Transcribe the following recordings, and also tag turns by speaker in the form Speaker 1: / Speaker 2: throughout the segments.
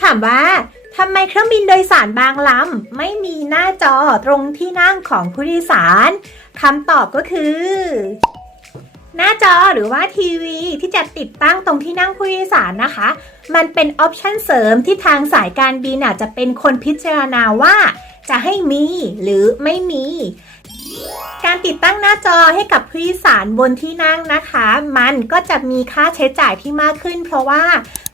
Speaker 1: ถามว่าทำไมเครื่องบินโดยสารบางลำไม่มีหน้าจอตรงที่นั่งของผู้โดยสารคำตอบก็คือ หน้าจอหรือว่าทีวีที่จะติดตั้งตรงที่นั่งผู้โดยสารนะคะ มันเป็นออปชันเสริมที่ทางสายการบินอาจจะเป็นคนพิจารณาว่า จะให้มีหรือไม่มี การติดตั้งหน้าจอให้กับผู้โดยสารบนที่นั่งนะคะ มันก็จะมีค่าใช้จ่ายที่มากขึ้น เพราะว่า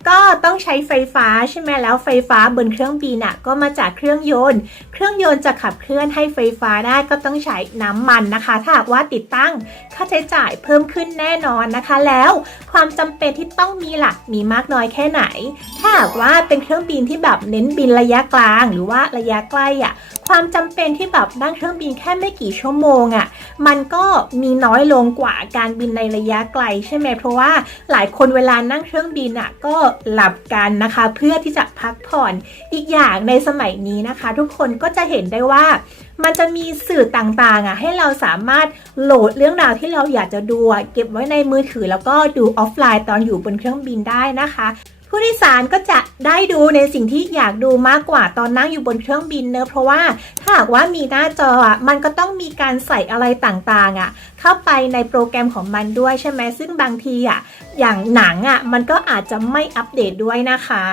Speaker 1: ก็ต้องใช้ไฟฟ้าใช่ไหมแล้วไฟฟ้าบนเครื่องบินอะก็มาจากเครื่องยนต์ เครื่องยนต์จะขับเคลื่อนให้ไฟฟ้าได้ก็ต้องใช้น้ำมันนะคะ ถ้าหากว่าติดตั้งค่าใช้จ่ายเพิ่มขึ้นแน่นอนนะคะ แล้วความจำเป็นที่ต้องมีหลักมีมากน้อยแค่ไหน ถ้าหากว่าเป็นเครื่องบินที่แบบเน้นบินระยะกลาง หรือว่าระยะใกล้อะ ความจำเป็นที่แบบนั่งเครื่องบินแค่ไม่กี่ชั่วโมงอะ่ะมันก็มีน้อยลงกว่าการบินในระยะไกลใช่ไหมเพราะว่าหลายคนเวลานั่งเครื่องบินอะ่ะก็หลับกันนะคะ เพื่อที่จะพักผ่อนอีกอย่างในสมัยนี้นะคะ ทุกคนก็จะเห็นได้ว่ามันจะมีสื่อต่างๆอะให้เราสามารถโหลดเรื่องราวที่เราอยากจะดูเก็บไว้ในมือถือแล้วก็ดูออฟไลน์ตอนอยู่บนเครื่องบินได้นะคะ ผู้โดยสารก็จะได้ดูในสิ่งที่อยากดูมากกว่าตอนนั่งอยู่บนเครื่องบินเนอะเพราะว่าถ้าหากว่ามีหน้าจออะมันก็ต้องมีการใส่อะไรต่างๆอะเข้าไปในโปรแกรมของมันด้วยใช่ไหมซึ่งบางทีอะอย่างหนังอะมันก็อาจจะไม่อัปเดตด้วยนะคะ